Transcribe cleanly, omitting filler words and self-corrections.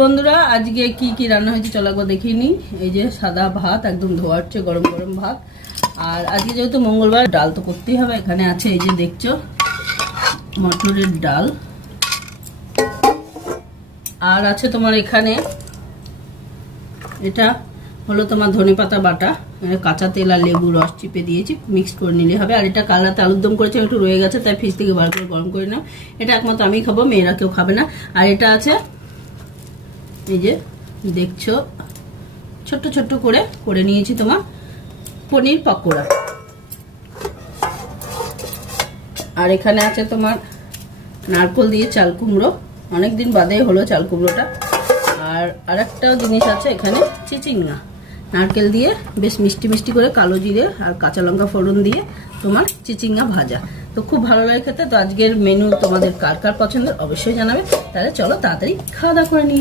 বন্ধুরা আজকে কি কি রান্না হয়েছে চলো একবার দেখিয়ে নিই। এই যে সাদা ভাত একদম ধোয়া হচ্ছে, গরম গরম ভাত। আর আজকে যেহেতু মঙ্গলবার ডাল তো করতেই হবে। এখানে আছে এই যে দেখছো মটরের ডাল, আর আছে তোমার এখানে এটা হলো তোমার ধনেপাতা বাটা, কাঁচা তেল আর লেবু রস চিপে দিয়েছি, মিক্স করে নিলে হবে। আর এটা কাল রাতে আলুর দম করেছে, একটু রয়ে গেছে তাই ফ্রিজ থেকে বার করে গরম করে নাও। এটা একমাত্র আমি খাবো, মেয়েরা কেউ খাবে না। আর এটা আছে এই যে দেখছো ছোট্ট ছোট্ট করে করে নিয়েছি তোমার পনির পকোড়া। আর এখানে আছে তোমার নারকোল দিয়ে চাল কুমড়ো, অনেকদিন বাদে হলো চাল কুমড়োটা। আর আরেকটা জিনিস আছে এখানে চিচিঙ্গা, নারকেল দিয়ে বেশ মিষ্টি মিষ্টি করে কালো জিরে আর কাঁচা লঙ্কা ফোড়ন দিয়ে তোমার চিচিঙ্গা ভাজা। তো খুব ভালো লাগে খেতে। তো আজকের মেনু তোমাদের কার কার পছন্দের অবশ্যই জানাবে। তাহলে চলো তাড়াতাড়ি খাওয়া দাওয়া করে নিই।